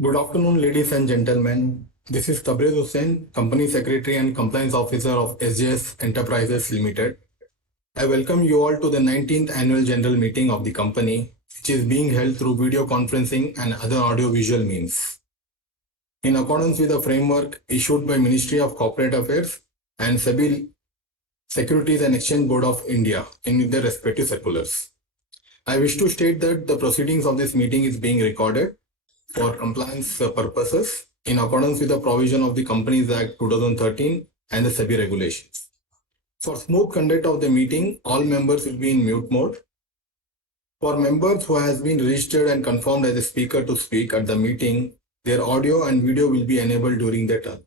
Good afternoon, ladies and gentlemen. This is Tabriz Hussain, Company Secretary and Compliance Officer of S.J.S Enterprises Limited. I welcome you all to the 19th Annual General Meeting of the company, which is being held through video conferencing and other audiovisual means. In accordance with the framework issued by Ministry of Corporate Affairs and SEBI Securities and Exchange Board of India in their respective circulars. I wish to state that the proceedings of this meeting is being recorded for compliance purposes in accordance with the provision of the Companies Act 2013 and the SEBI regulations. For smooth conduct of the meeting, all members will be in mute mode. For members who has been registered and confirmed as a speaker to speak at the meeting, their audio and video will be enabled during their turn.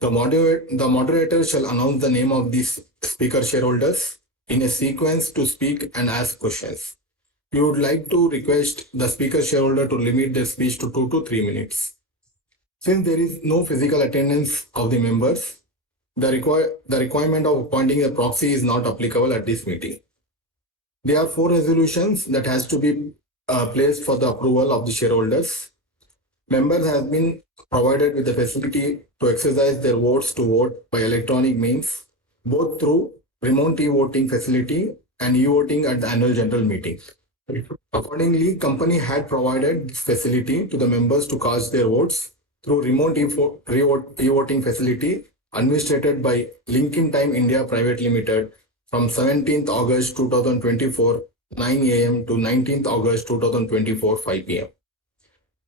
The moderator shall announce the name of these speaker shareholders in a sequence to speak and ask questions. We would like to request the speaker shareholder to limit their speech to 2 to 3 minutes. Since there is no physical attendance of the members, the requirement of appointing a proxy is not applicable at this meeting. There are 4 resolutions that has to be placed for the approval of the shareholders. Members have been provided with the facility to exercise their votes to vote by electronic means, both through remote e-voting facility and e-voting at the annual general meeting. Accordingly, company had provided this facility to the members to cast their votes through remote e-voting facility administered by Linkin Time India Private Limited from 17th August 2024 9 a.m. to 19th August 2024 5 p.m.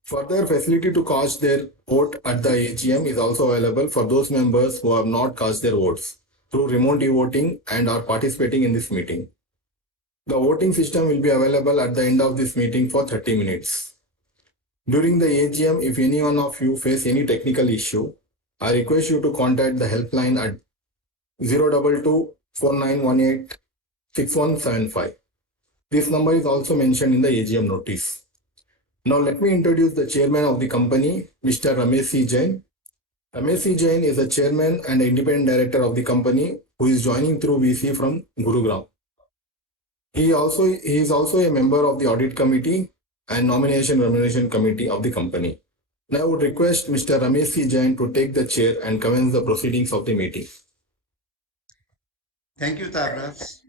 Further, facility to cast their vote at the AGM is also available for those members who have not cast their votes through remote e-voting and are participating in this meeting. The voting system will be available at the end of this meeting for 30 minutes. During the AGM, if any one of you face any technical issue, I request you to contact the helpline at 022-4918-6175. This number is also mentioned in the AGM notice. Now let me introduce the chairman of the company, Mr. Ramesh C. Jain. Ramesh C. Jain is the chairman and independent director of the company who is joining through VC from Gurugram. He is also a member of the audit committee and nomination remuneration committee of the company. Now I would request Mr. Ramesh C. Jain to take the chair and commence the proceedings of the meeting. Thank you, Tabras.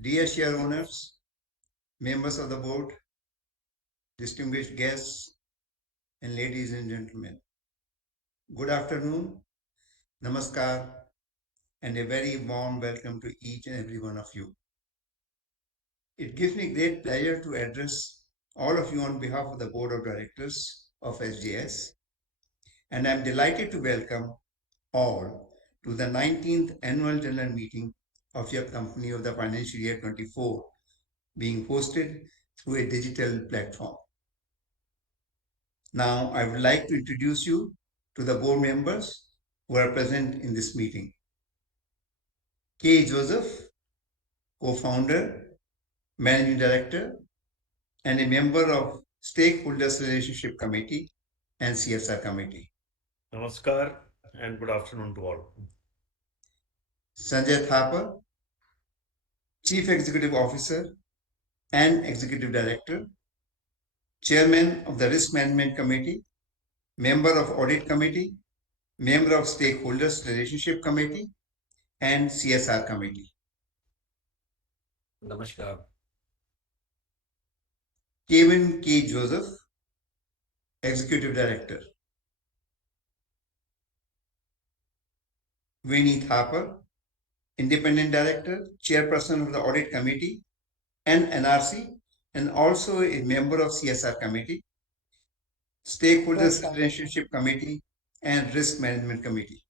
Dear share owners, members of the board, distinguished guests, and ladies and gentlemen, good afternoon, namaskar, and a very warm welcome to each and every one of you. It gives me great pleasure to address all of you on behalf of the board of directors of S.J.S, and I'm delighted to welcome all to the 19th annual general meeting of your company of the financial year 24 being hosted through a digital platform. Now, I would like to introduce you to the board members who are present in this meeting. K. Joseph, co-founder, managing director, and a member of Stakeholders Relationship Committee and CSR Committee. Namaskar and good afternoon to all. Sanjay Thapar, Chief Executive Officer and Executive Director, Chairman of the Risk Management Committee, member of Audit Committee, member of Stakeholders Relationship Committee, and CSR Committee. Namaskar. Kevin K. Joseph, Executive Director. Vinny Thapar, Independent Director, Chairperson of the Audit Committee and NRC, and also a member of CSR Committee, Stakeholders Namaskar. Relationship Committee, and Risk Management Committee.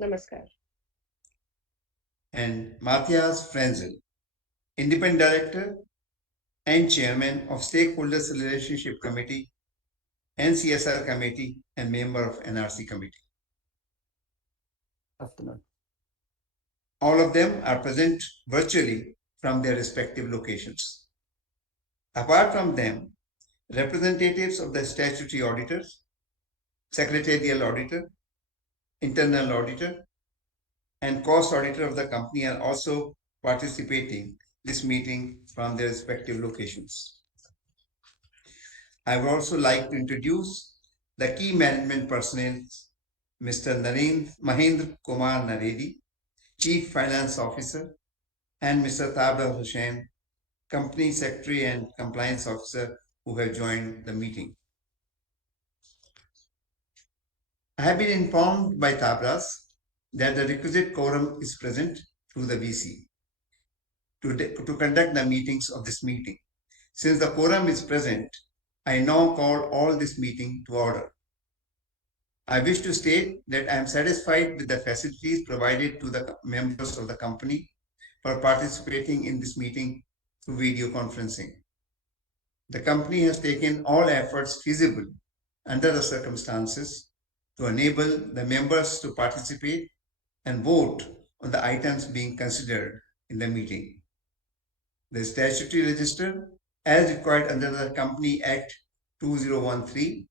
Namaskar. And Matthias Frenzel, Independent Director and Chairman of Stakeholders Relationship Committee and CSR Committee and member of NRC Committee. Afternoon. All of them are present virtually from their respective locations. Apart from them, representatives of the statutory auditors, secretarial auditor, internal auditor, and cost auditor of the company are also participating in this meeting from their respective locations. I would also like to introduce the key management personnel, Mr. Mahendra Kumar Naredi, Chief Finance Officer, and Mr. Tabra Hussain, Company Secretary and Compliance Officer, who have joined the meeting. I have been informed by Tabras that the requisite quorum is present through the VC to conduct the meetings of this meeting. Since the quorum is present, I now call all this meeting to order. I wish to state that I am satisfied with the facilities provided to the members of the company for participating in this meeting through video conferencing. The company has taken all efforts feasible under the circumstances to enable the members to participate and vote on the items being considered in the meeting. The statutory register, as required under the Company Act 2013,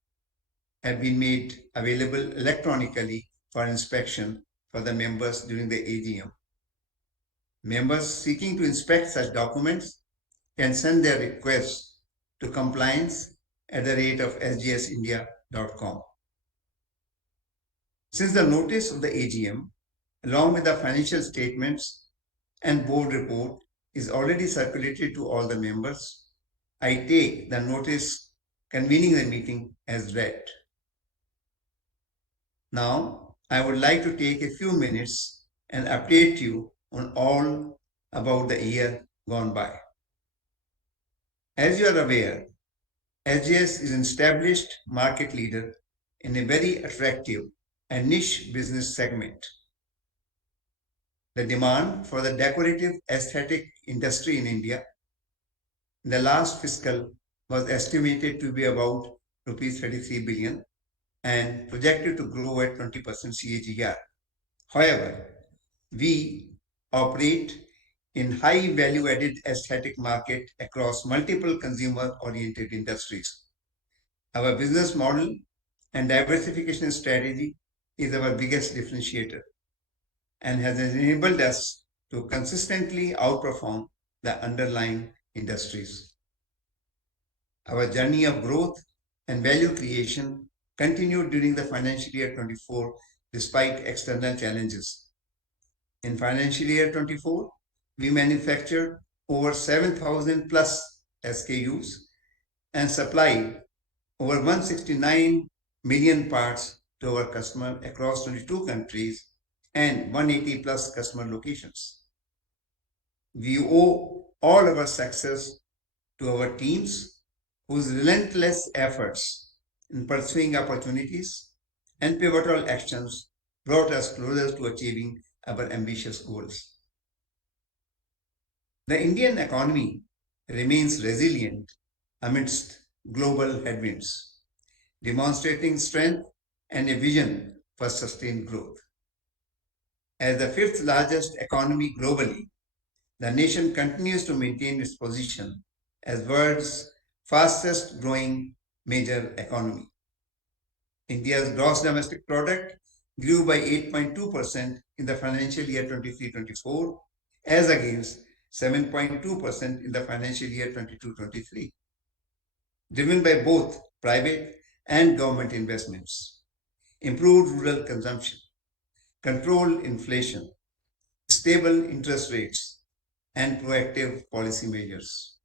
have been made available electronically for inspection for the members during the AGM. Members seeking to inspect such documents can send their requests to compliance@sjsindia.com. Since the notice of the AGM, along with the financial statements and board report, is already circulated to all the members, I take the notice convening the meeting as read. Now, I would like to take a few minutes and update you on all about the year gone by. As you are aware, S.J.S is an established market leader in a very attractive and niche business segment. The demand for the decorative aesthetic industry in India in the last fiscal was estimated to be about rupees 33 billion and projected to grow at 20% CAGR. However, we operate in high value-added aesthetic market across multiple consumer-oriented industries. Our business model and diversification strategy is our biggest differentiator and has enabled us to consistently outperform the underlying industries. Our journey of growth and value creation continued during the financial year 24 despite external challenges. In financial year 24, we manufactured over 7,000 plus SKUs and supplied over 169 million parts to our customer across 22 countries and 180 plus customer locations. We owe all our success to our teams whose relentless efforts in pursuing opportunities and pivotal actions brought us closer to achieving our ambitious goals. The Indian economy remains resilient amidst global headwinds, demonstrating strength and a vision for sustained growth. As the fifth largest economy globally, the nation continues to maintain its position as world's fastest growing major economy. India's gross domestic product grew by 8.2% in the financial year 23-24 as against 7.2% in the financial year 22-23, driven by both private and government investments, improved rural consumption, controlled inflation, stable interest rates, and proactive policy measures.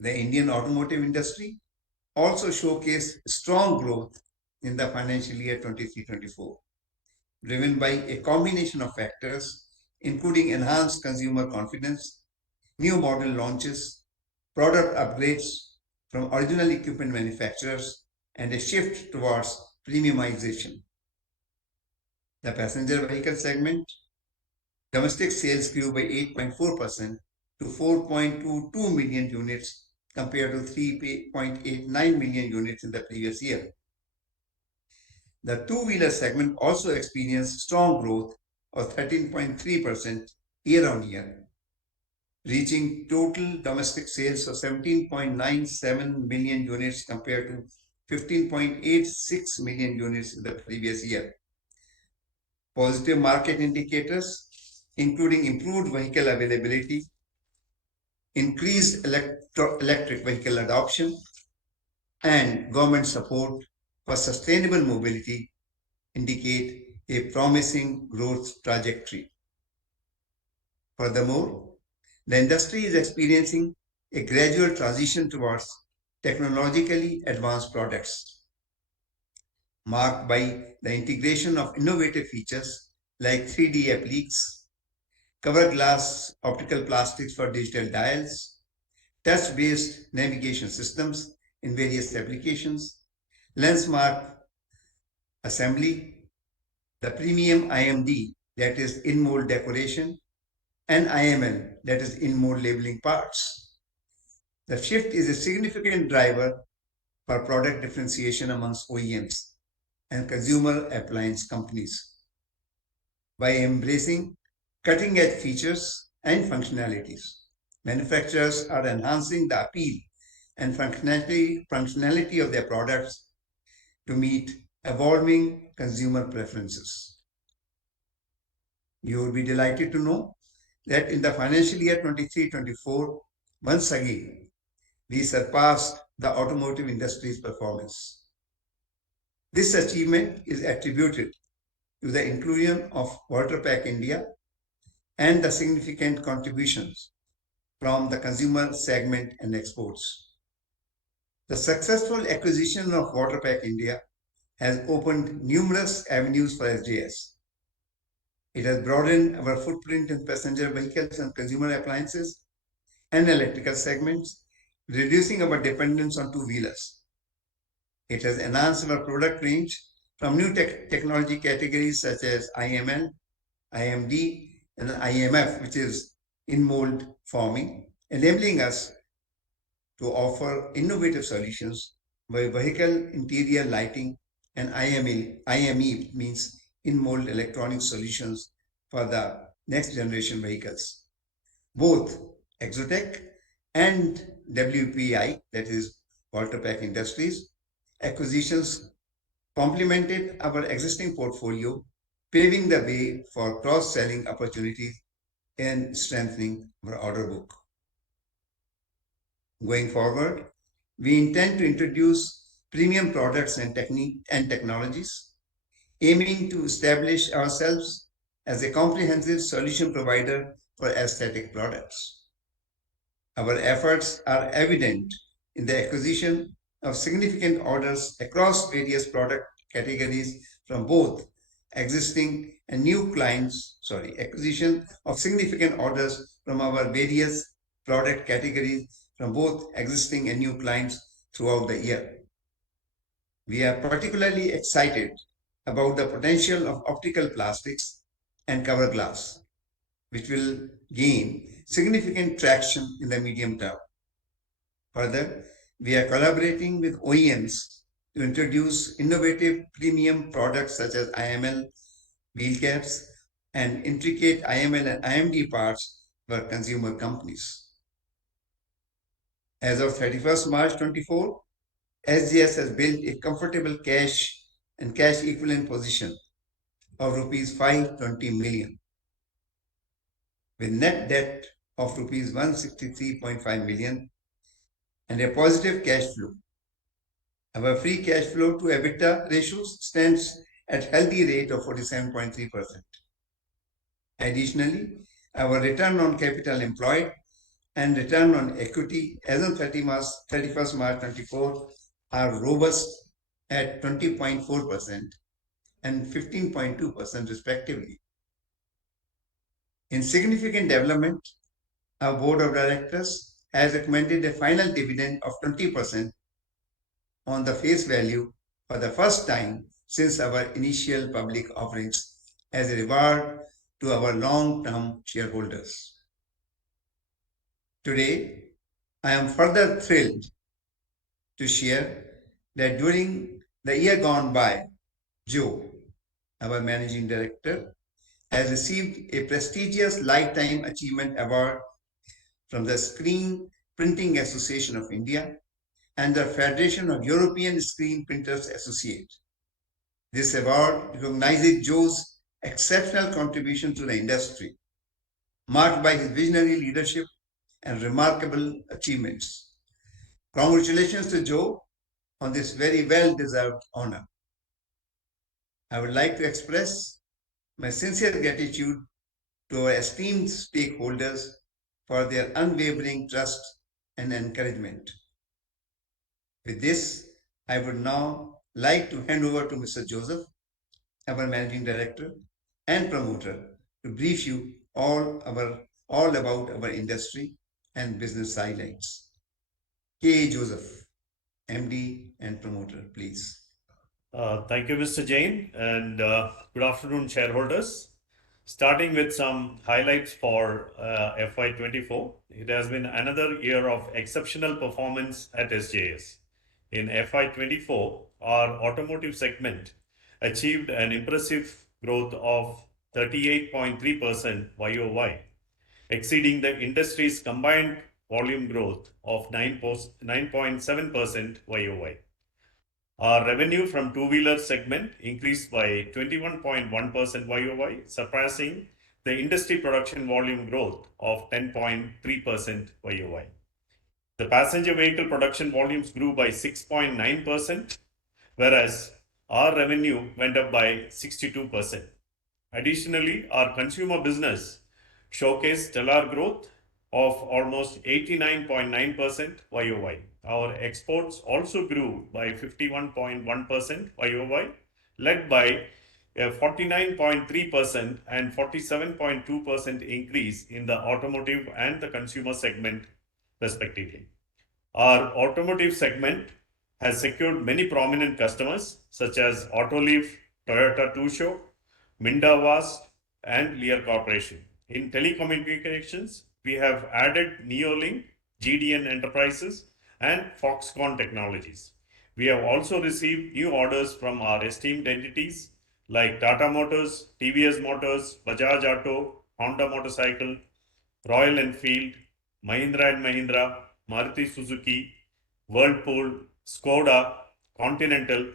The Indian automotive industry also showcased strong growth in the financial year 23-24, driven by a combination of factors including enhanced consumer confidence, new model launches, product upgrades from original equipment manufacturers, and a shift towards premiumization. The passenger vehicle segment, domestic sales grew by 8.4% to 4.22 million units compared to 3.89 million units in the previous year. The two-wheeler segment also experienced strong growth of 13.3% year-on-year, reaching total domestic sales of 17.97 million units compared to 15.86 million units in the previous year. Positive market indicators, including improved vehicle availability, increased electric vehicle adoption, and government support for sustainable mobility indicate a promising growth trajectory. Furthermore, the industry is experiencing a gradual transition towards technologically advanced products, marked by the integration of innovative features like 3D appliques, cover glass optical plastics for digital dials, touch-based navigation systems in various applications, lens mark assembly, the premium IMD, that is in-mold decoration, and IML, that is in-mold labeling parts. The shift is a significant driver for product differentiation amongst OEMs and consumer appliance companies. By embracing cutting-edge features and functionalities, manufacturers are enhancing the appeal and functionality of their products to meet evolving consumer preferences. You will be delighted to know that in the financial year 23-24, once again, we surpassed the automotive industry's performance. This achievement is attributed to the inclusion of Waterpack India and the significant contributions from the consumer segment and exports. The successful acquisition of Waterpack India has opened numerous avenues for S.J.S. It has broadened our footprint in passenger vehicles and consumer appliances and electrical segments, reducing our dependence on two-wheelers. It has enhanced our product range from new technology categories such as IML, IMD, and IMF, which is in-mold forming, enabling us to offer innovative solutions by vehicle interior lighting, and IME means in-mold electronic solutions for the next generation vehicles. Both Exotech and WPI, that is Waterpack Industries, acquisitions complemented our existing portfolio, paving the way for cross-selling opportunities and strengthening our order book. Going forward, we intend to introduce premium products and technologies, aiming to establish ourselves as a comprehensive solution provider for aesthetic products. Our efforts are evident in the acquisition of significant orders across various product categories from both existing and new clients, acquisition of significant orders from our various product categories from both existing and new clients throughout the year. We are particularly excited about the potential of optical plastics and cover glass, which will gain significant traction in the medium term. Further, we are collaborating with OEMs to introduce innovative premium products such as IML, wheel caps, and intricate IML and IMD parts for consumer companies. As of 31st March 24, S.J.S has built a comfortable cash and cash equivalent position of rupees 520 million, with net debt of rupees 163.5 million and a positive cash flow. Our free cash flow to EBITDA ratio stands at healthy rate of 47.3%. Additionally, our return on capital employed and return on equity as on 31st March 24 are robust at 20.4% and 15.2% respectively. In significant development, our board of directors has recommended a final dividend of 20% on the face value for the first time since our initial public offerings as a reward to our long-term shareholders. Today, I am further thrilled to share that during the year gone by, Joe, our managing director, has received a prestigious Lifetime Achievement Award from the Screen Printing Association of India and the Federation of European Screen Printers Associate. This award recognizes Joe's exceptional contribution to the industry, marked by his visionary leadership and remarkable achievements. Congratulations to Joe on this very well-deserved honor. I would like to express my sincere gratitude to our esteemed stakeholders for their unwavering trust and encouragement. With this, I would now like to hand over to Mr. Joseph, our Managing Director and Promoter, to brief you all about our industry and business highlights. K. Joseph, MD and Promoter, please. Thank you, Mr. Jain, and good afternoon, shareholders. Starting with some highlights for FY24, it has been another year of exceptional performance at S.J.S. In FY24, our automotive segment achieved an impressive growth of 38.3% YOY, exceeding the industry's combined volume growth of 9.7% YOY. Our revenue from two-wheeler segment increased by 21.1% YOY, surpassing the industry production volume growth of 10.3% YOY. The passenger vehicle production volumes grew by 6.9%, whereas our revenue went up by 62%. Additionally, our consumer business showcased stellar growth of almost 89.9% YOY. Our exports also grew by 51.1% YOY, led by a 49.3% and 47.2% increase in the automotive and the consumer segment, respectively. Our automotive segment has secured many prominent customers such as Autoliv, Toyota Tusho, Minda Vast, and Lear Corporation. In telecommunications, we have added Neolink, GDN Enterprises, and Foxconn Technologies. We have also received new orders from our esteemed entities like Tata Motors, TVS Motors, Bajaj Auto, Honda Motorcycle, Royal Enfield, Mahindra and Mahindra, Maruti Suzuki, Whirlpool, Skoda, Continental,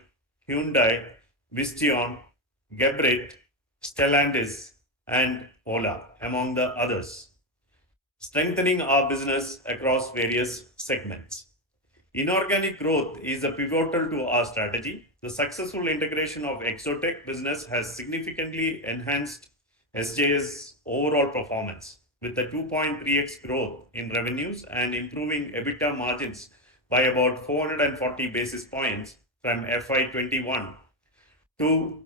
Hyundai, Visteon, Geberit, Stellantis, and Ola, among the others, strengthening our business across various segments. Inorganic growth is a pivotal to our strategy. The successful integration of Exotech business has significantly enhanced S.J.S. overall performance, with a 2.3x growth in revenues and improving EBITDA margins by about 440 basis points from FY21 to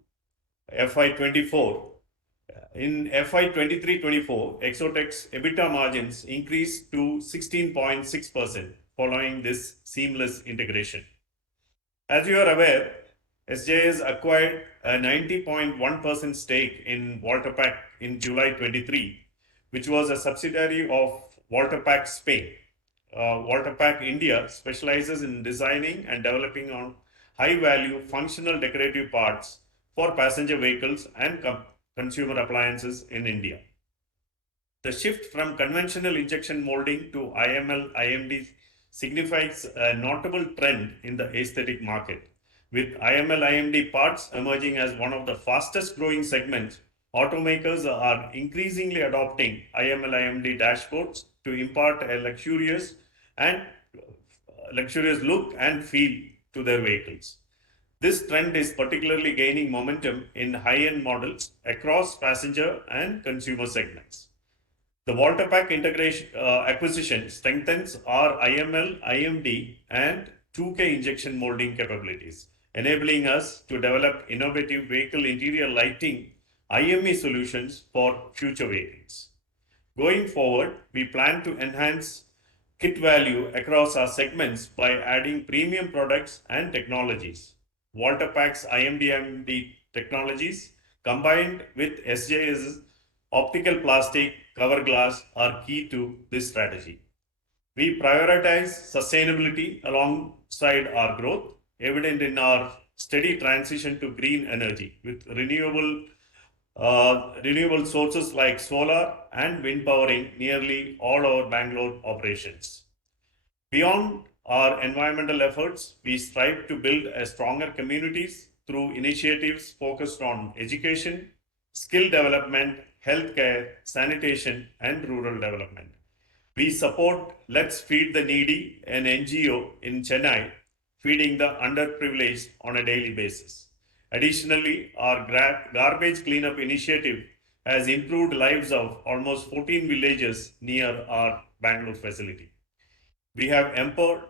FY24. In FY23-24, Exotech's EBITDA margins increased to 16.6% following this seamless integration. As you are aware, S.J.S. acquired a 90.1% stake in Walterpac in July 23, which was a subsidiary of Walterpac Spain. Walterpac India specializes in designing and developing on high-value functional decorative parts for passenger vehicles and consumer appliances in India. The shift from conventional injection molding to IML IMD signifies a notable trend in the aesthetic market. With IML IMD parts emerging as one of the fastest growing segments, automakers are increasingly adopting IML IMD dashboards to impart a luxurious look and feel to their vehicles. This trend is particularly gaining momentum in high-end models across passenger and consumer segments. The Walterpac acquisition strengthens our IML, IMD, and 2K injection molding capabilities, enabling us to develop innovative vehicle interior lighting IME solutions for future vehicles. Going forward, we plan to enhance kit value across our segments by adding premium products and technologies. Walterpac's IMD technologies combined with S.J.'s optical plastic cover glass are key to this strategy. We prioritize sustainability alongside our growth, evident in our steady transition to green energy with renewable sources like solar and wind powering nearly all our Bangalore operations. Beyond our environmental efforts, we strive to build a stronger communities through initiatives focused on education, skill development, healthcare, sanitation, and rural development. We support Let's Feed the Needy, an NGO in Chennai, feeding the underprivileged on a daily basis. Additionally, our garbage cleanup initiative has improved lives of almost 14 villages near our Bangalore facility. We have empowered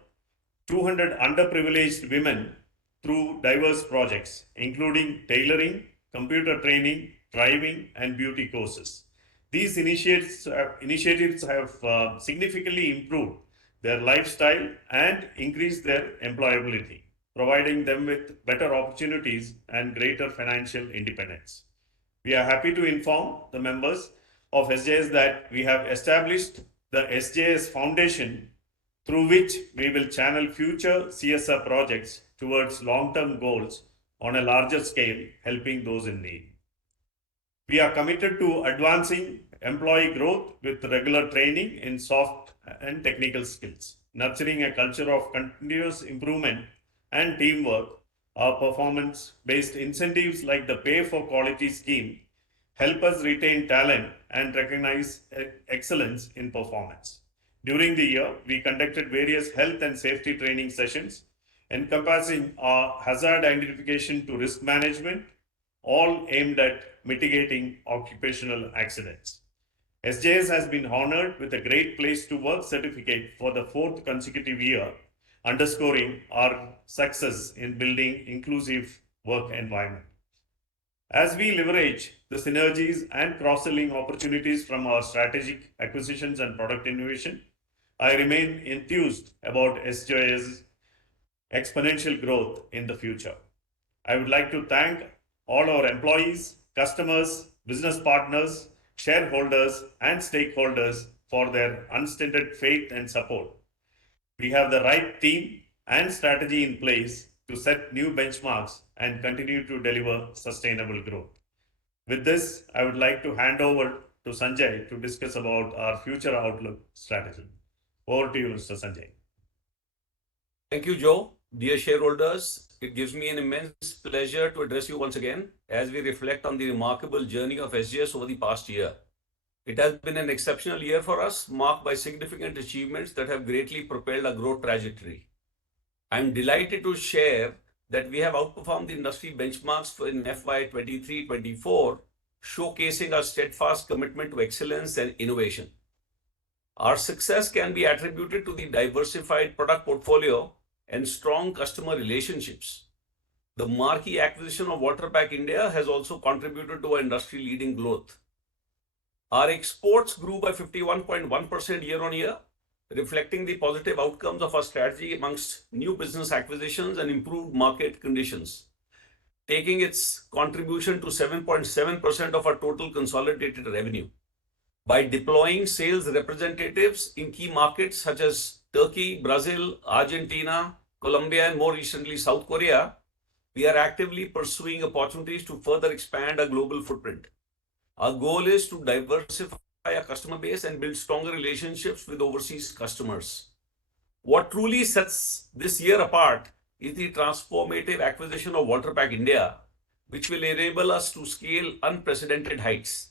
200 underprivileged women through diverse projects, including tailoring, computer training, driving, and beauty courses. These initiatives have significantly improved their lifestyle and increased their employability, providing them with better opportunities and greater financial independence. We are happy to inform the members of S.J.S that we have established the S.J.S Foundation, through which we will channel future CSR projects towards long-term goals on a larger scale, helping those in need. We are committed to advancing employee growth with regular training in soft and technical skills, nurturing a culture of continuous improvement and teamwork. Our performance-based incentives like the Pay for Quality scheme help us retain talent and recognize excellence in performance. During the year, we conducted various health and safety training sessions encompassing hazard identification to risk management, all aimed at mitigating occupational accidents. S.J.S has been honored with a Great Place to Work certificate for the fourth consecutive year, underscoring our success in building inclusive work environment. As we leverage the synergies and cross-selling opportunities from our strategic acquisitions and product innovation, I remain enthused about S.J.S exponential growth in the future. I would like to thank all our employees, customers, business partners, shareholders, and stakeholders for their unstinted faith and support. We have the right team and strategy in place to set new benchmarks and continue to deliver sustainable growth. With this, I would like to hand over to Sanjay to discuss about our future outlook strategy. Over to you, Mr. Sanjay. Thank you, Joe. Dear shareholders, it gives me an immense pleasure to address you once again as we reflect on the remarkable journey of S.J.S over the past year. It has been an exceptional year for us, marked by significant achievements that have greatly propelled our growth trajectory. I am delighted to share that we have outperformed the industry benchmarks in FY 23-24, showcasing our steadfast commitment to excellence and innovation. Our success can be attributed to the diversified product portfolio and strong customer relationships. The marquee acquisition of Waterpack India has also contributed to our industry-leading growth. Our exports grew by 51.1% year-on-year, reflecting the positive outcomes of our strategy amongst new business acquisitions and improved market conditions, taking its contribution to 7.7% of our total consolidated revenue. By deploying sales representatives in key markets such as Turkey, Brazil, Argentina, Colombia, and more recently South Korea, we are actively pursuing opportunities to further expand our global footprint. Our goal is to diversify our customer base and build stronger relationships with overseas customers. What truly sets this year apart is the transformative acquisition of Waterpack India, which will enable us to scale unprecedented heights.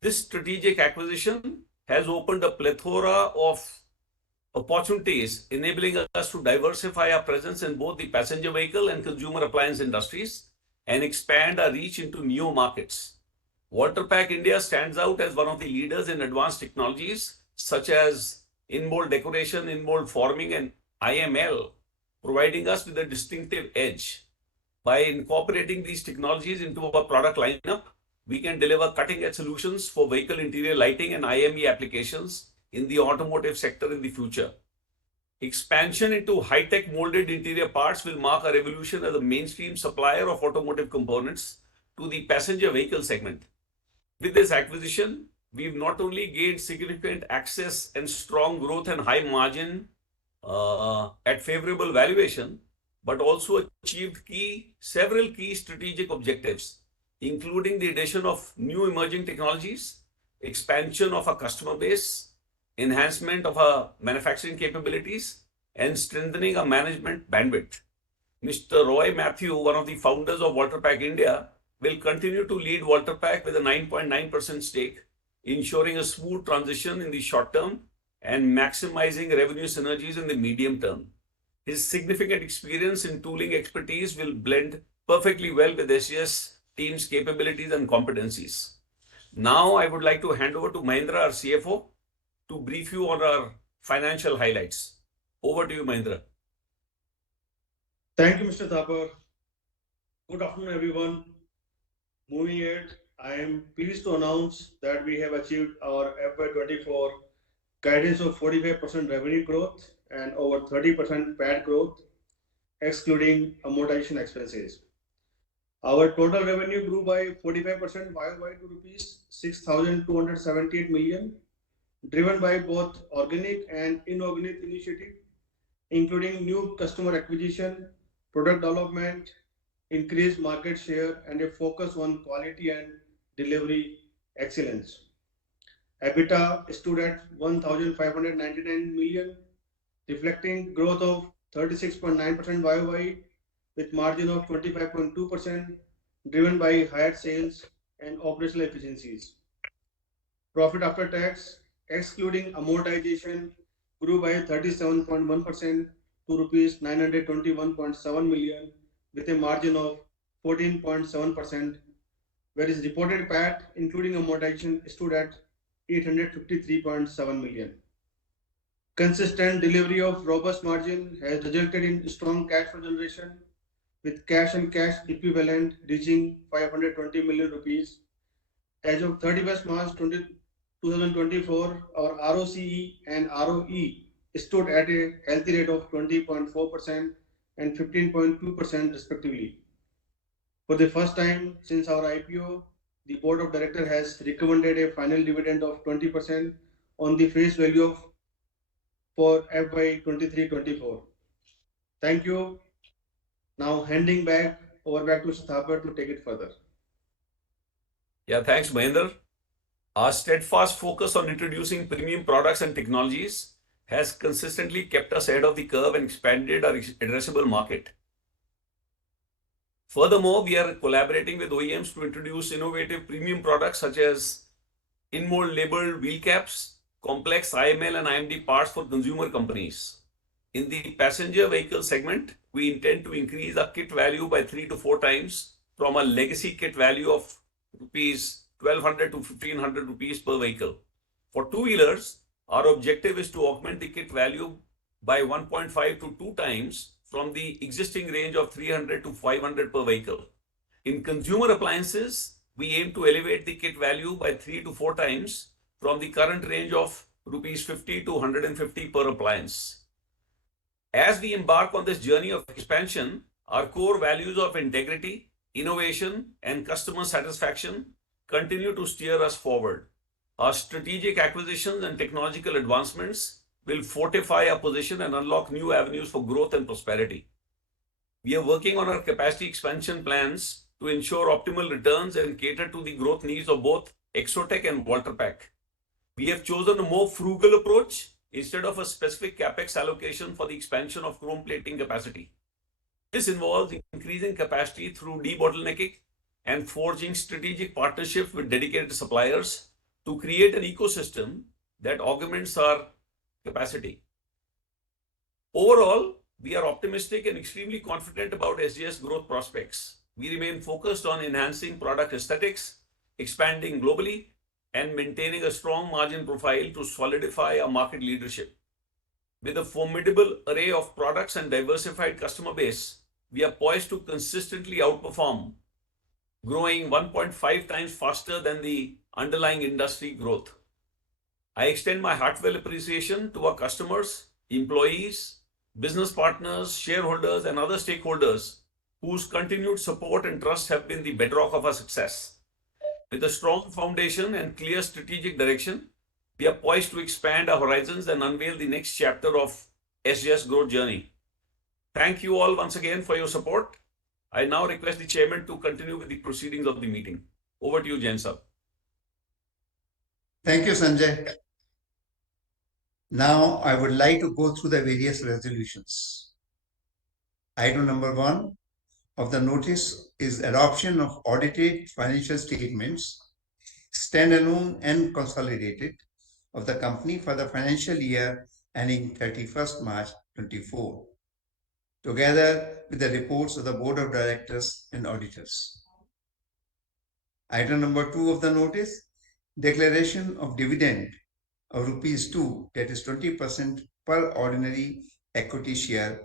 This strategic acquisition has opened a plethora of opportunities, enabling us to diversify our presence in both the passenger vehicle and consumer appliance industries and expand our reach into new markets. Waterpack India stands out as one of the leaders in advanced technologies such as in-mold decoration, in-mold forming, and IML, providing us with a distinctive edge. By incorporating these technologies into our product lineup, we can deliver cutting-edge solutions for vehicle interior lighting and IME applications in the automotive sector in the future. Expansion into high-tech molded interior parts will mark a revolution as a mainstream supplier of automotive components to the passenger vehicle segment. With this acquisition, we've not only gained significant access and strong growth and high margin at favorable valuation, but also achieved several key strategic objectives, including the addition of new emerging technologies, expansion of our customer base, enhancement of our manufacturing capabilities, and strengthening our management bandwidth. Mr. Roy Matthew, one of the founders of Waterpack India, will continue to lead Waterpack with a 9.9% stake, ensuring a smooth transition in the short term and maximizing revenue synergies in the medium term. His significant experience in tooling expertise will blend perfectly well with SGS team's capabilities and competencies. Now, I would like to hand over to Mahendra, our CFO, to brief you on our financial highlights. Over to you, Mahendra. Thank you, Mr. Thapar. Good afternoon, everyone. Moving ahead, I am pleased to announce that we have achieved our FY24 guidance of 45% revenue growth and over 30% PAT growth, excluding amortization expenses. Our total revenue grew by 45% YOY to rupees 6,278 million, driven by both organic and inorganic initiatives, including new customer acquisition, product development, increased market share, and a focus on quality and delivery excellence. EBITDA stood at 1,599 million, reflecting growth of 36.9% YOY with margin of 25.2%, driven by higher sales and operational efficiencies. Profit after tax, excluding amortization, grew by 37.1% to rupees 921.7 million with a margin of 14.7%, whereas reported PAT, including amortization, stood at 853.7 million. Consistent delivery of robust margin has resulted in strong cash flow generation, with cash and cash equivalent reaching 520 million rupees. As of 31st March 2024, our ROCE and ROE stood at a healthy rate of 20.4% and 15.2% respectively. For the first time since our IPO, the Board of Directors has recommended a final dividend of 20% on the face value of for FY 23-24. Thank you. Now handing over back to Mr. Thapar to take it further. Yeah, thanks, Mahendra. Our steadfast focus on introducing premium products and technologies has consistently kept us ahead of the curve and expanded our addressable market. Furthermore, we are collaborating with OEMs to introduce innovative premium products such as in-mold labeled wheel caps, complex IML and IMD parts for consumer companies. In the passenger vehicle segment, we intend to increase our kit value by 3 to 4 times from a legacy kit value of rupees 1,200 to 1,500 rupees per vehicle. For two-wheelers, our objective is to augment the kit value by 1.5 to 2 times from the existing range of 300 to 500 per vehicle. In consumer appliances, we aim to elevate the kit value by 3 to 4 times from the current range of rupees 50 to 150 per appliance. As we embark on this journey of expansion, our core values of integrity, innovation, and customer satisfaction continue to steer us forward. Our strategic acquisitions and technological advancements will fortify our position and unlock new avenues for growth and prosperity. We are working on our capacity expansion plans to ensure optimal returns and cater to the growth needs of both Exotech and Walterpack. We have chosen a more frugal approach instead of a specific capex allocation for the expansion of chrome plating capacity. This involves increasing capacity through debottlenecking and forging strategic partnerships with dedicated suppliers to create an ecosystem that augments our capacity. Overall, we are optimistic and extremely confident about S.J.S growth prospects. We remain focused on enhancing product aesthetics, expanding globally, and maintaining a strong margin profile to solidify our market leadership. With a formidable array of products and diversified customer base, we are poised to consistently outperform, growing 1.5 times faster than the underlying industry growth. I extend my heartfelt appreciation to our customers, employees, business partners, shareholders, and other stakeholders whose continued support and trust have been the bedrock of our success. With a strong foundation and clear strategic direction, we are poised to expand our horizons and unveil the next chapter of S.J.S growth journey. Thank you all once again for your support. I now request the chairman to continue with the proceedings of the meeting. Over to you, Jain sir. Thank you, Sanjay. Now I would like to go through the various resolutions. Item number 1 of the notice is adoption of audited financial statements, standalone and consolidated, of the company for the financial year ending 31st March 24. together with the reports of the Board of Directors and Auditors. Item number 2 of the notice, declaration of dividend of rupees 2, that is 20% per ordinary equity share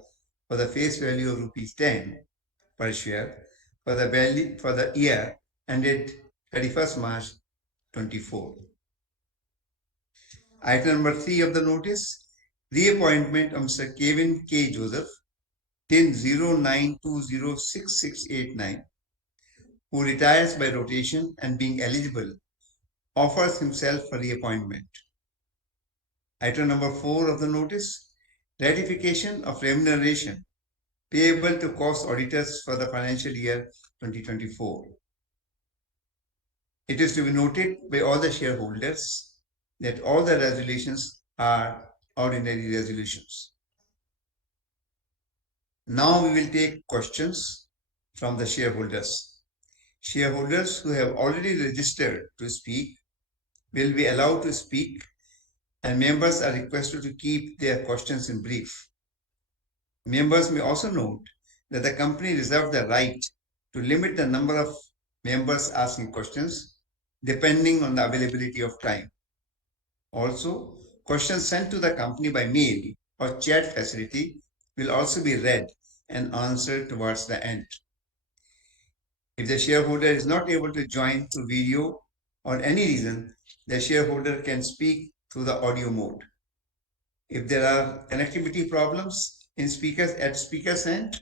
for the face value of rupees 10 per share for the year ended 31st March 24. Item number 3 of the notice, reappointment of Mr. Kevin K. Joseph, tin 09206689, who retires by rotation and being eligible, offers himself for reappointment. Item number 4 of the notice, ratification of remuneration payable to cost auditors for the financial year 2024. It is to be noted by all the shareholders that all the resolutions are ordinary resolutions. Now we will take questions from the shareholders. Shareholders who have already registered to speak will be allowed to speak, and members are requested to keep their questions in brief. Members may also note that the company reserves the right to limit the number of members asking questions depending on the availability of time. Also, questions sent to the company by mail or chat facility will also be read and answered towards the end. If the shareholder is not able to join through video or any reason, the shareholder can speak through the audio mode. If there are connectivity problems in speaker's end,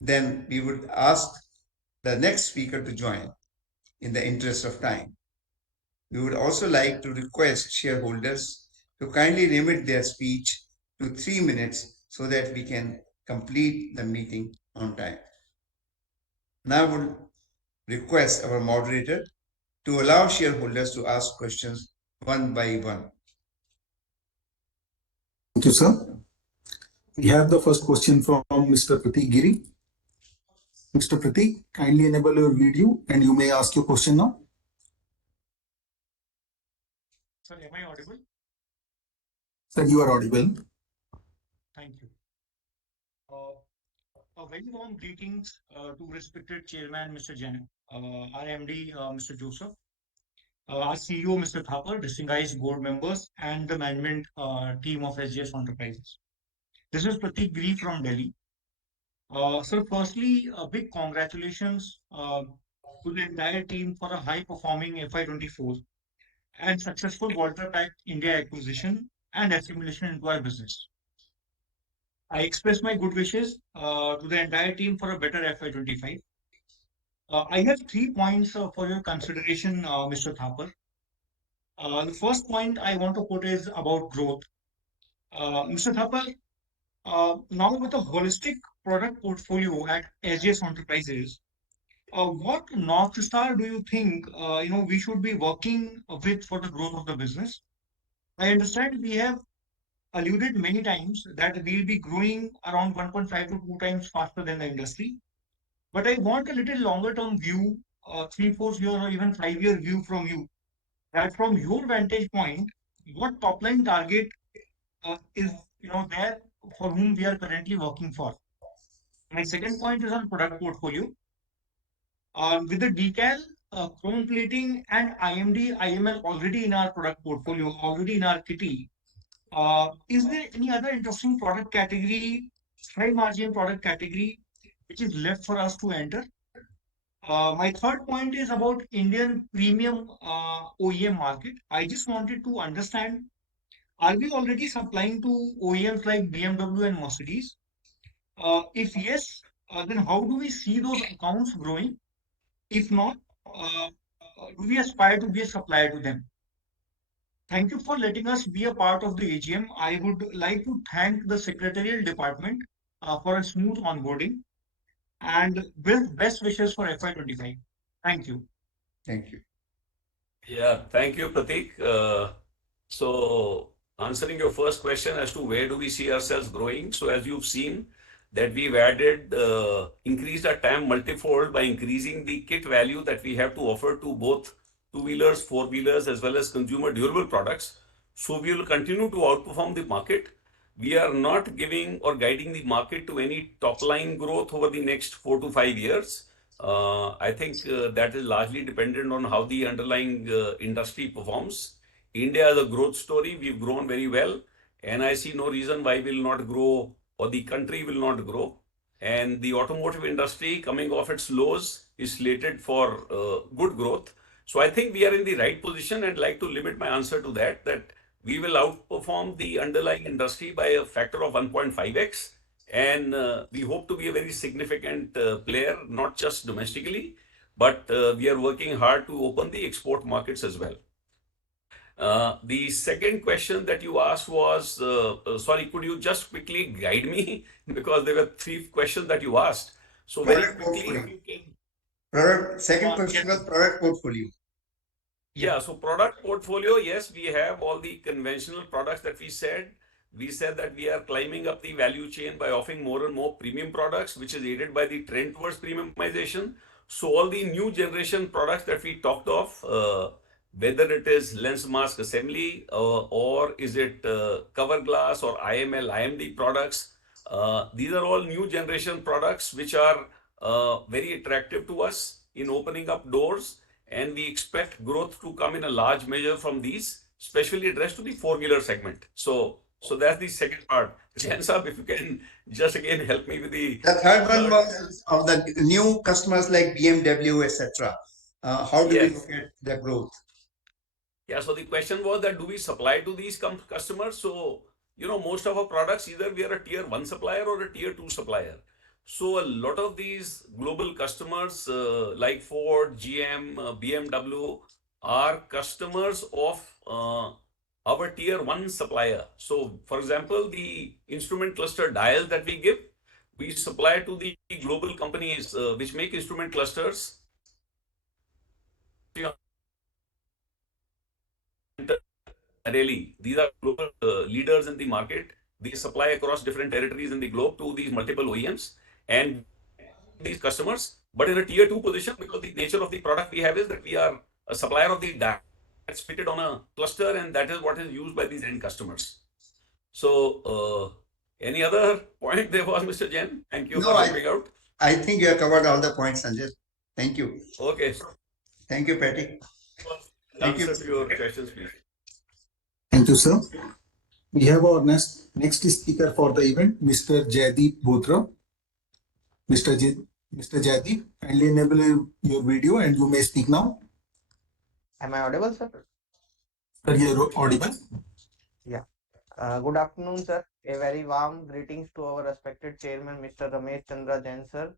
then we would ask the next speaker to join in the interest of time. We would also like to request shareholders to kindly limit their speech to 3 minutes so that we can complete the meeting on time. Now I would request our moderator to allow shareholders to ask questions one by one. Thank you, sir. We have the first question from Mr. Pratik Giri. Mr. Pratik, kindly enable your video and you may ask your question now. Sir, am I audible? Sir, you are audible. Thank you. A very warm greetings to respected Chairman Mr. Jain, our MD Mr. Joseph, our CEO Mr. Thapar, distinguished board members, and the management team of S.J.S. Enterprises. This is Pratik Giri from Delhi. So firstly, a big congratulations to the entire team for a high-performing FY24 and successful Walter Pack India acquisition and assimilation into our business. I express my good wishes to the entire team for a better FY25. I have 3 points for your consideration, Mr. Thapar. The first point I want to put is about growth. Mr. Thapar, now with a holistic product portfolio at S.J.S. Enterprises, what North Star do you think we should be working with for the growth of the business? I understand we have alluded many times that we'll be growing around 1.5 to 2 times faster than the industry. But I want a little longer term view, 3-4 year or even 5-year view from you. That from your vantage point, what top line target is there for whom we are currently working for. My second point is on product portfolio. With the decal, chrome plating, and IMD, IML already in our product portfolio, already in our kitty. Is there any other interesting product category, high margin product category, which is left for us to enter? My third point is about Indian premium OEM market. I just wanted to understand, are we already supplying to OEMs like BMW and Mercedes? If yes, then how do we see those accounts growing? If not, do we aspire to be a supplier to them? Thank you for letting us be a part of the AGM. I would like to thank the secretarial department for a smooth onboarding and best wishes for FY25. Thank you. Thank you. Yeah, thank you, Pratik. So answering your first question as to where do we see ourselves growing. So as you've seen that we've added, increased our TAM multifold by increasing the kit value that we have to offer to both two-wheelers, four-wheelers, as well as consumer durable products. So we will continue to outperform the market. we are not giving or guiding the market to any top line growth over the next 4 to 5 years. I think that is largely dependent on how the underlying industry performs. India is a growth story. We've grown very well, and I see no reason why we'll not grow or the country will not grow. And the automotive industry, coming off its lows, is slated for good growth. So I think we are in the right position, and like to limit my answer to that we will outperform the underlying industry by a factor of 1.5x. And we hope to be a very significant player, not just domestically, but we are working hard to open the export markets as well. The second question that you asked was, sorry, could you just quickly guide me? Because there were 3 questions that you asked. So very Product quickly, portfolio. if you can. Second question was product portfolio. Yeah, so product portfolio, yes, we have all the conventional products that we said. We said that we are climbing up the value chain by offering more and more premium products, which is aided by the trend towards premiumization. So all the new generation products that we talked of, whether it is lens mask assembly or is it cover glass or IML, IMD products, these are all new generation products which are very attractive to us in opening up doors, and we expect growth to come in a large measure from these, especially addressed to the four-wheeler segment. So that's the second part. Jain Saab, if you can just again help me with the third one was of the new customers like BMW, etc. How do we Yes. look at the growth? Yeah, so the question was that do we supply to these customers? So, most of our products, either we are a tier 1 supplier or a tier 2 supplier. So a lot of these global customers like Ford, GM, BMW are customers of our tier 1 supplier. So for example, the instrument cluster dials that we give, we supply to the global companies which make instrument clusters. Really, these are global leaders in the market. They supply across different territories in the globe to these multiple OEMs and these customers, but in a tier 2 position, because the nature of the product we have is that we are a supplier of the die that's fitted on a cluster, and that is what is used by these end customers. So, any other point there was, Mr. Jain? Thank you for helping out. I think you have covered all the points, Sanjay. Thank you. Okay. Thank you, Patty. Thank you. Answer to your questions, please. Thank you, sir. We have our next speaker for the event, Mr. Jaideep Botra. Mr. Jaideep, kindly enable your video and you may speak now. Am I audible, sir? Sir, you're audible. Yeah. Good afternoon, sir. A very warm greetings to our respected chairman, Mr. Ramesh Chandra Jain, sir,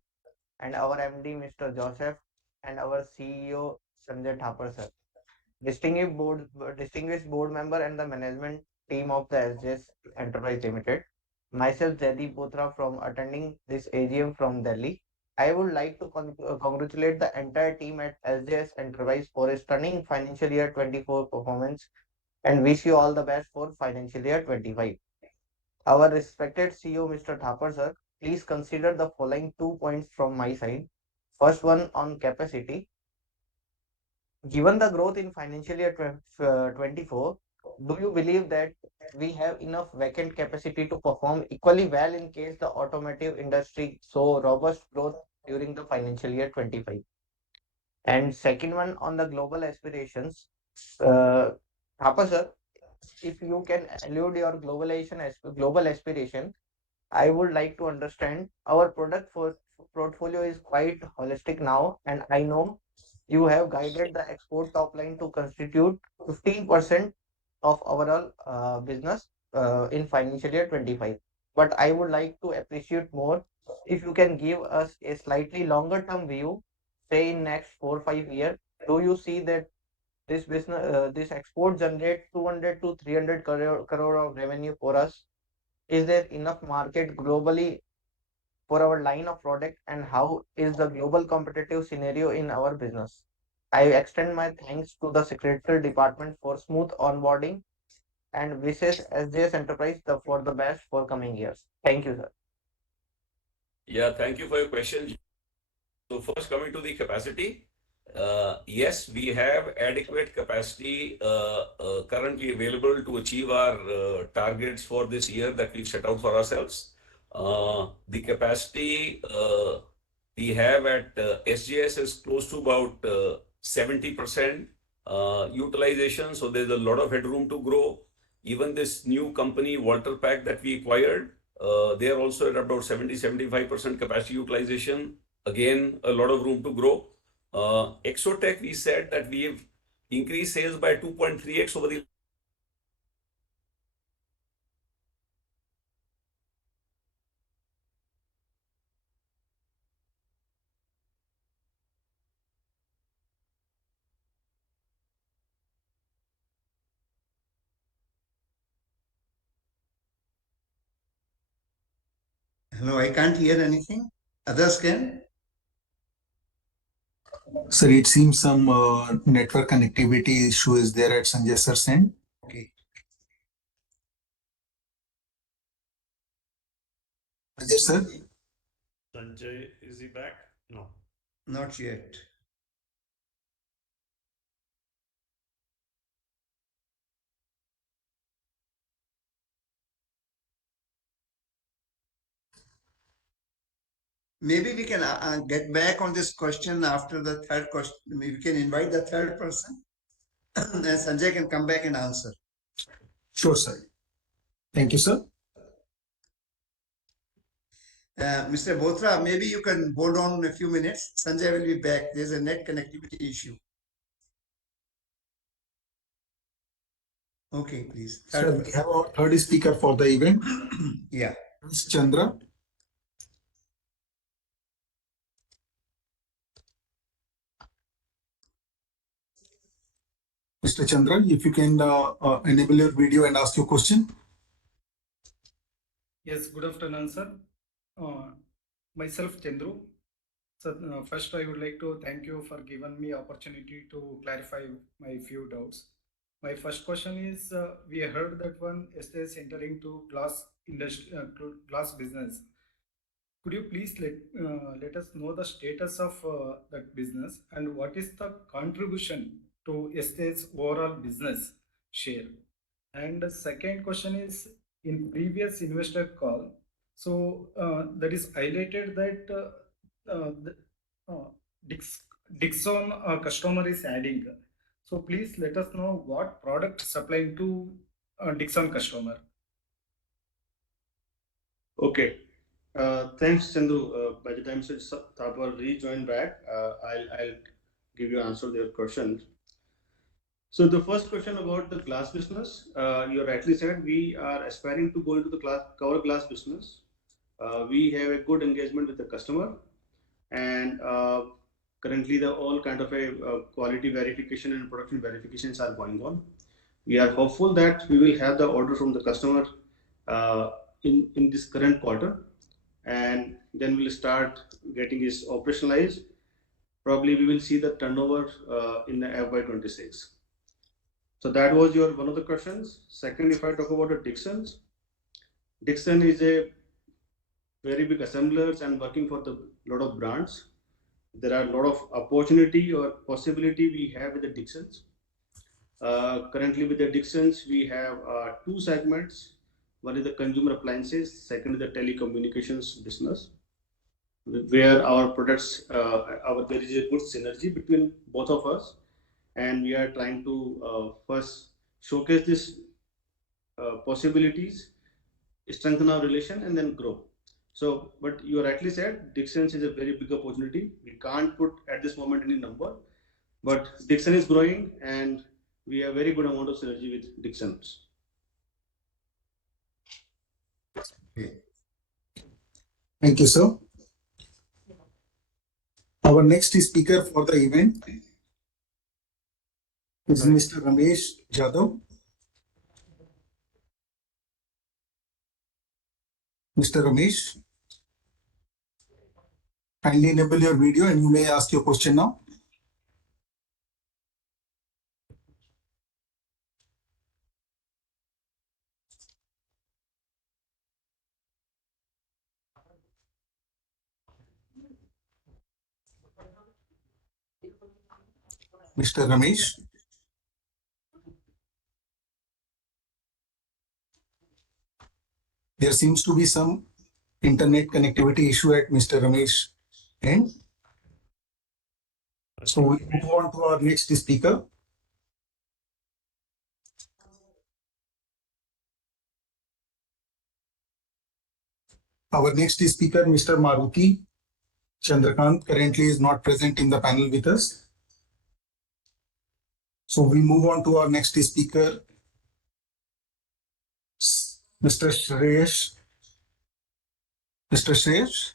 and our MD, Mr. Joseph, and our CEO, Sanjay Thapar, sir. Distinguished board member and the management team of the S.J.S Enterprise Limited. Myself, Jaideep Botra, from attending this AGM from Delhi. I would like to congratulate the entire team at S.J.S Enterprise for a stunning financial year 24 performance and wish you all the best for financial year 25. Our respected CEO, Mr. Thapar, sir, please consider the following 2 points from my side. First one on capacity. Given the growth in financial year 24, do you believe that we have enough vacant capacity to perform equally well in case the automotive industry saw robust growth during the financial year 25? And second one on the global aspirations. Thapar, sir, if you can allude your global aspiration, I would like to understand our portfolio is quite holistic now, and I know you have guided the export top line to constitute 15% of overall business in financial year 25. But I would like to appreciate more if you can give us a slightly longer term view, say in next 4 or 5 years. Do you see that this export generate 200 to 300 crore of revenue for us? Is there enough market globally for our line of product, and how is the global competitive scenario in our business? I extend my thanks to the secretarial department for smooth onboarding and wishes SJS Enterprise for the best for coming years. Thank you, sir. Yeah, thank you for your question. So first, coming to the capacity. Yes, we have adequate capacity currently available to achieve our targets for this year that we've set out for ourselves. The capacity we have at S.J.S is close to about 70% utilization, so there's a lot of headroom to grow. Even this new company, Walter Pack, that we acquired, they are also at about 70-75% capacity utilization. Again, a lot of room to grow. Exotech, we said that we have increased sales by 2.3x over the Hello, I can't hear anything. Others can? Sir, it seems some network connectivity issue is there at Sanjay sir's end. Okay. Sanjay sir, Sanjay, is he back? No. Not yet. Maybe we can get back on this question after the third question. Maybe we can invite the third person. Then Sanjay can come back and answer. sure sir. Thank you sir. Mr. Bothra, maybe you can hold on a few minutes. Sanjay will be back. There's a net connectivity issue. Okay, please. Sir, Third we person. have our third speaker for the event, Yeah. Ms. Chandra. Mr. Chandra, if you can enable your video and ask your question. Yes, good afternoon, sir. Myself, Chandru. So, first, I would like to thank you for giving me opportunity to clarify my few doubts. My first question is, we heard that one is entering to glass industry, glass business. Could you please let us know the status of that business and what is the contribution to SJ's overall business share? And the second question is, in previous investor call, so that is highlighted that the, uh, Dix, Dixon customer is adding. So please let us know what product supplying to Dixon customer. Okay. Thanks, Chandru. By the time Thapar rejoin back, I'll give you answer to your questions. So the first question about the glass business, you rightly said we are aspiring to go into the cover glass business. We have a good engagement with the customer, and currently the all kind of a quality verification and production verifications are going on. We are hopeful that we will have the order from the customer uh, in this current quarter, and then we'll start getting this operationalized. Probably we will see the turnover in the FY26. So that was your one of the questions. Second, if I talk about the Dixon's, Dixon is a very big assemblers and working for the lot of brands. There are a lot of opportunity or possibility we have with the Dixons. Currently with the Dixons, we have two segments. One is the consumer appliances, second is the telecommunications business, where our products, there is a good synergy between both of us, and we are trying to first showcase this possibilities, strengthen our relation, and then grow. So, but you rightly said, Dixons is a very big opportunity. We can't put at this moment any number, but Dixon is growing, and we have very good amount of synergy with Dixons. Okay. Thank you, sir. Our next speaker for the event is Mr. Ramesh Jadhav. Mr. Ramesh, kindly enable your video and you may ask your question now. Mr. Ramesh. There seems to be some internet connectivity issue at Mr. Ramesh end. So we move on to our next speaker. Our next speaker, Mr. Maruti Chandrakant, currently is not present in the panel with us. So we move on to our next speaker, Mr. S.J.S. Mr. S.J.S,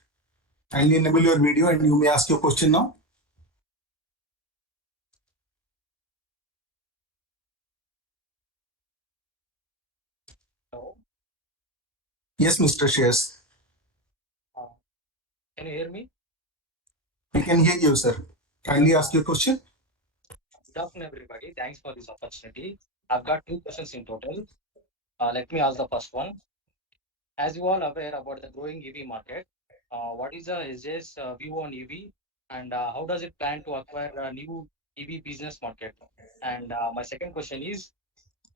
kindly enable your video and you may ask your question now. Hello. Yes, Mr. S.J.S. Can you hear me? We can hear you, sir. Kindly ask your question. Good afternoon, everybody. Thanks for this opportunity. I've got two questions in total. Let me ask the first one. As you all aware about the growing EV market, what is the SJS view on EV, and how does it plan to acquire a new EV business market? And my second question is,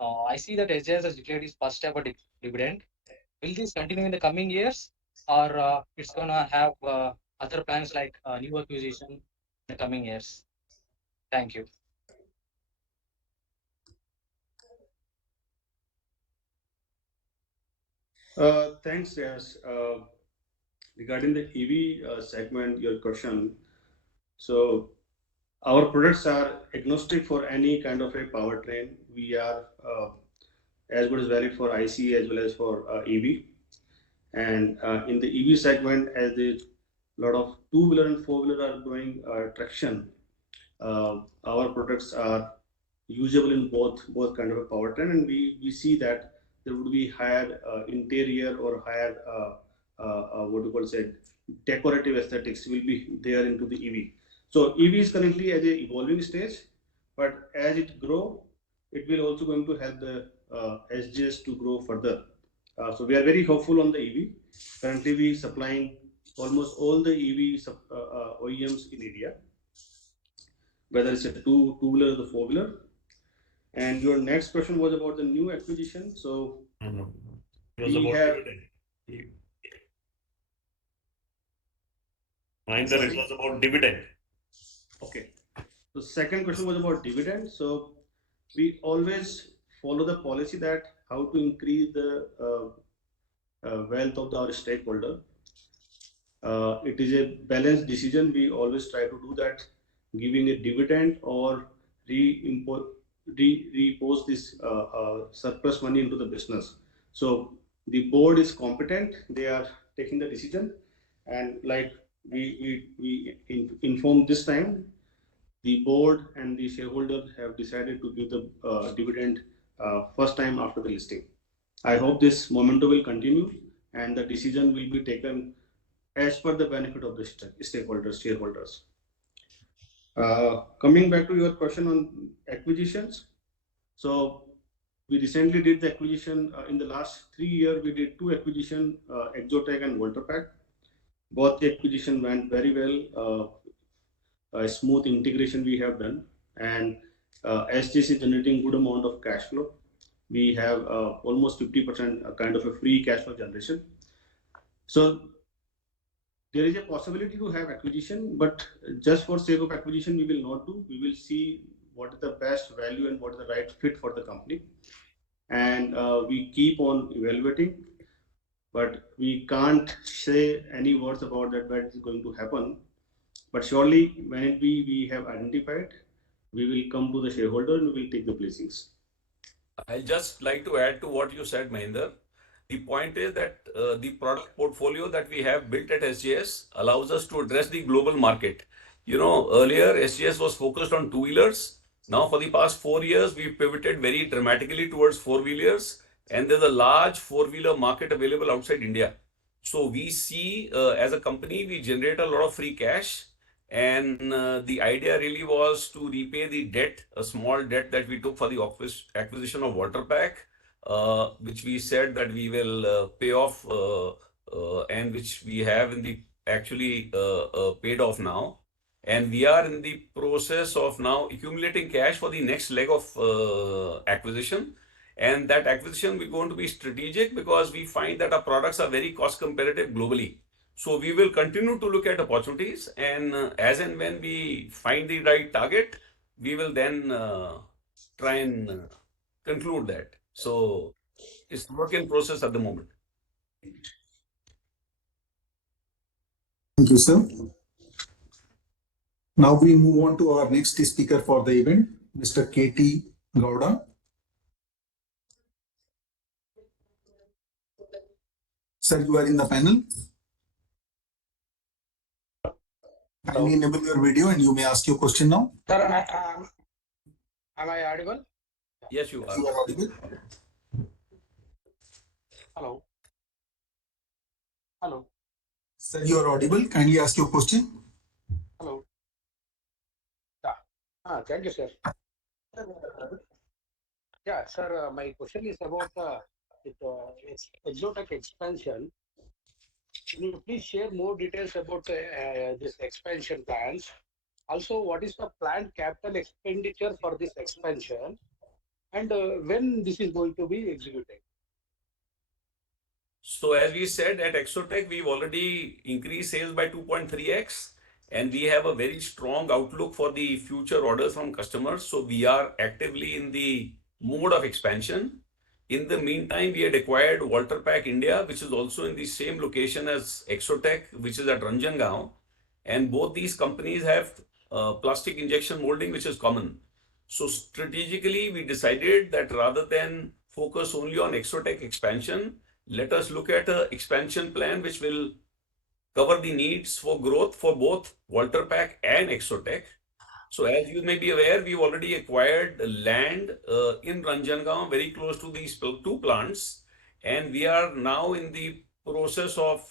I see that SJS has declared its first ever dividend. Will this continue in the coming years, or it's gonna have other plans like new acquisition in the coming years? Thank you. Thanks, yes. Regarding the EV segment, your question. So our products are agnostic for any kind of a powertrain. We are as good as valid for IC as well as for EV. And in the EV segment, as the lot of two-wheeler and four-wheeler are growing traction, our products are usable in both kind of a powertrain, and we see that there would be higher interior or higher what you call say decorative aesthetics will be there into the EV. So EV is currently at a evolving stage, but as it grow, it will also going to help the SGS to grow further. So we are very hopeful on the EV. Currently, we supplying almost all the EV OEMs in India, whether it's a two-wheeler or the four-wheeler. And your next question was about the new acquisition. So It was we about have. dividend. Mahinder, it Sorry? was about dividend. Okay. The second question was about dividend. So we always follow the policy that how to increase the wealth of our stakeholder. It is a balanced decision. We always try to do that, giving a dividend or repose this surplus money into the business. So the board is competent. They are taking the decision, and like we informed this time, the board and the shareholder have decided to give the dividend first time after the listing. I hope this momentum will continue and the decision will be taken as per the benefit of the stakeholders, shareholders. Coming back to your question on acquisitions. So we recently did the acquisition in the last 3 years. We did 2 acquisitions, Exotech and Volterpack. Both the acquisition went very well. A smooth integration we have done, and SJS is generating good amount of cash flow. We have almost 50% kind of a free cash flow generation. So there is a possibility to have acquisition, but just for sake of acquisition, we will not do. We will see what is the best value and what is the right fit for the company, and we keep on evaluating. But we can't say any words about that what is going to happen. But surely, when it be we have identified, we will come to the shareholder and we will take the placings. I'll just like to add to what you said, Mahinder. The point is that the product portfolio that we have built at SJS allows us to address the global market. You know, earlier SJS was focused on two-wheelers. Now, for the past 4 years, we pivoted very dramatically towards four-wheelers, and there's a large four-wheeler market available outside India. So we see, as a company, we generate a lot of free cash, and the idea really was to repay the debt, a small debt that we took for the acquisition of Waterpack, which we said that we will pay off, and which we have in the actually paid off now. and we are in the process of now accumulating cash for the next leg of acquisition. And that acquisition we're going to be strategic because we find that our products are very cost competitive globally. So we will continue to look at opportunities, and as and when we find the right target, we will then try and conclude that. So it's work in process at the moment. Thank you, sir. Now we move on to our next speaker for the event, Mr. K.T. Gowda. Sir, you are in the panel. Kindly enable your video and you may ask your question now. Sir, am I audible? Yes, you are. You are audible. Hello. Hello. Sir, you are audible. Kindly ask your question. Hello. Yeah. Thank you, sir. Yeah, sir. My question is about Exotech expansion. Can you please share more details about this expansion plans? Also, what is the planned capital expenditure for this expansion, and when this is going to be executed? So as we said at Exotech, we've already increased sales by 2.3x, and we have a very strong outlook for the future orders from customers. So we are actively in the mode of expansion. In the meantime, we had acquired Walter Pack India, which is also in the same location as Exotech, which is at Ranjangaon. And both these companies have plastic injection molding, which is common. So strategically, we decided that rather than focus only on Exotech expansion, let us look at an expansion plan which will cover the needs for growth for both Walter Pack and Exotech. So as you may be aware, we've already acquired land in Ranjangaon, very close to these two plants, and we are now in the process of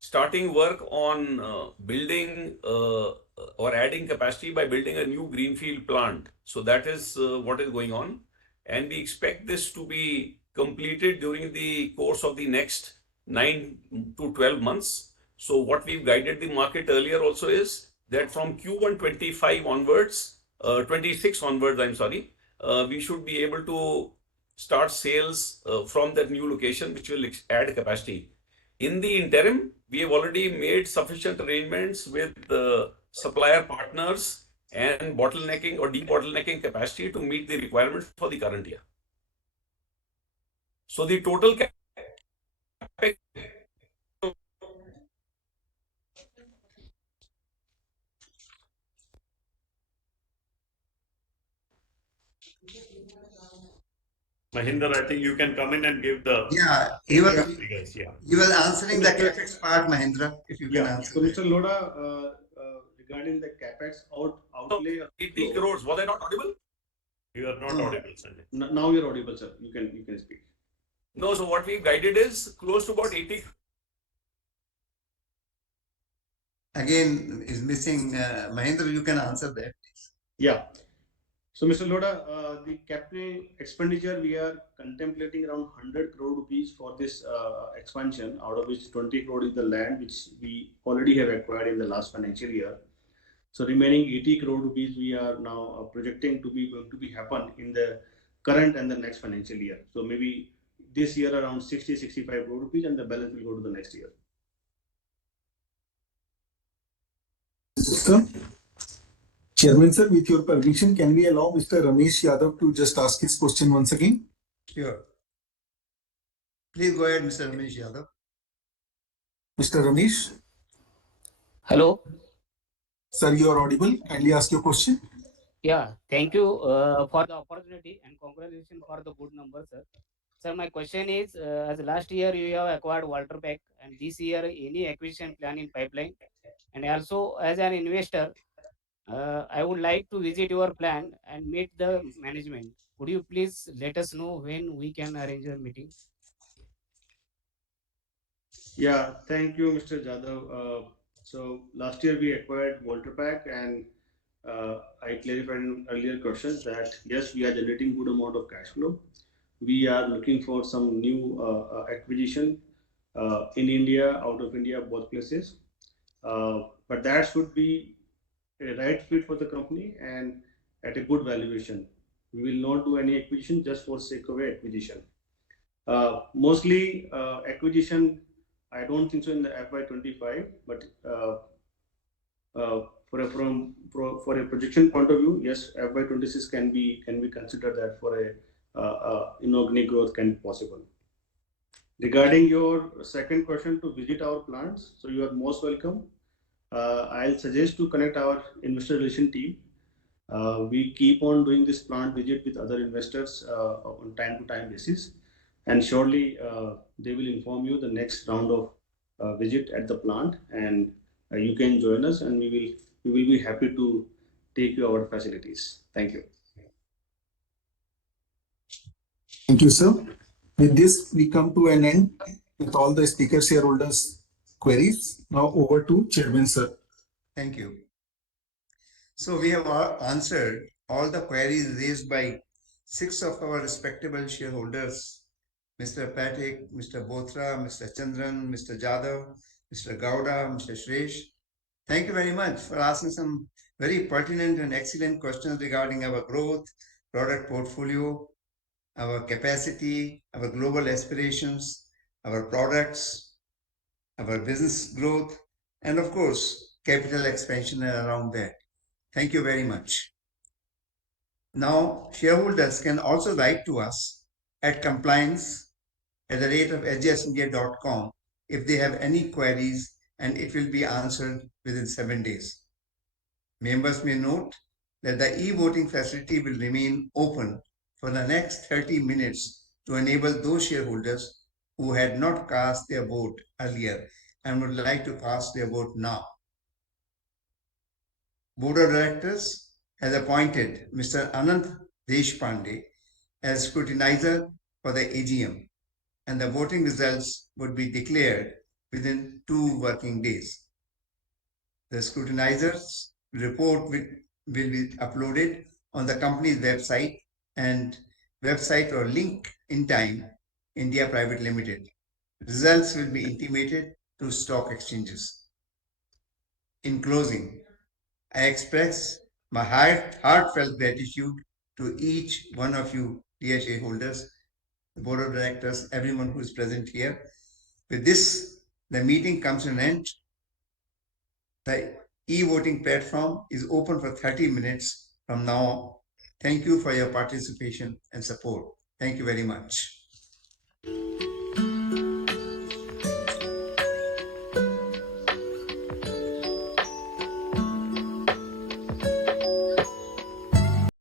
starting work on building or adding capacity by building a new greenfield plant. So that is what is going on, and we expect this to be completed during the course of the next 9 to 12 months. So what we've guided the market earlier also is that from Q1 25 onwards, 26 onwards, I'm sorry, we should be able to start sales from that new location, which will add capacity. In the interim, we have already made sufficient arrangements with the supplier partners and bottlenecking or debottlenecking capacity to meet the requirements for the current year. So the total capex Mahinder, I think you can come in and give the Yeah, he was, figures. Yeah. he was answering the capex part, Mahendra, if you can Yeah, answer. so that. Mr. Loda, regarding the capex outlay. 80 crores. Was I not audible? You are not No. audible, Sanjay. Now you're audible, sir. You can speak. No, so what we guided is close to about 80. Again, is missing. Mahendra, you can answer that. Yeah. So, Mr. Loda, the capital expenditure, we are contemplating around 100 crore rupees for this expansion, out of which 20 crore is the land, which we already have acquired in the last financial year. So, remaining 80 crore rupees we are now projecting to be going to be happen in the current and the next financial year. So, maybe this year around 60-65 crore rupees, and the balance will go to the next year. Sir. Chairman, sir, with your permission, can we allow Mr. Ramesh Yadav to just ask his question once again? Sure. Please go ahead, Mr. Ramesh Yadav. Mr. Ramesh? Hello. Sir, you are audible. Kindly ask your question. Yeah, thank you for the opportunity and congratulations for the good numbers, sir. Sir, my question is, as last year you have acquired Walter Pack, and this year any acquisition plan in pipeline? And also, as an investor, I would like to visit your plant and meet the management. Could you please let us know when we can arrange a meeting? Yeah, thank you, Mr. Jadhav. So last year we acquired Walter Pack, and I clarified in earlier questions that yes, we are generating good amount of cash flow. We are looking for some new acquisition in India, out of India, both places. but that should be a right fit for the company and at a good valuation. We will not do any acquisition just for sake of acquisition. Mostly acquisition, I don't think so in the FY25, but for a projection point of view, yes, FY26 can be considered that for a inorganic growth can be possible. Regarding your second question to visit our plants, so you are most welcome. I'll suggest to connect our investor relation team. We keep on doing this plant visit with other investors on time to time basis, and surely they will inform you the next round of visit at the plant, and you can join us, and we will be happy to take you our facilities. Thank you. Thank you, sir. With this, we come to an end with all the speaker shareholders' queries. Now over to Chairman, sir. Thank you. So we have answered all the queries raised by 6 of our respectable shareholders, Mr. Patik, Mr. Bothra, Mr. Chandran, Mr. Jadhav, Mr. Gowda, Mr. Shresh. Thank you very much for asking some very pertinent and excellent questions regarding our growth, product portfolio, our capacity, our global aspirations, our products, our business growth, and of course, capital expansion around that. Thank you very much. Now, shareholders can also write to us at compliance@sjsindia.com if they have any queries, and it will be answered within 7 days. Members may note that the e-voting facility will remain open for the next 30 minutes to enable those shareholders who had not cast their vote earlier and would like to cast their vote now. Board of Directors has appointed Mr. Anant Deshpande as scrutinizer for the AGM, and the voting results would be declared within 2 working days. The scrutinizer's report will be uploaded on the company's website or link in time, India Private Limited. Results will be intimated to stock exchanges. In closing, I express my heartfelt gratitude to each one of you, dear shareholders, the board of directors, everyone who is present here. With this, the meeting comes to an end. The e-voting platform is open for 30 minutes from now on. Thank you for your participation and support. Thank you very much.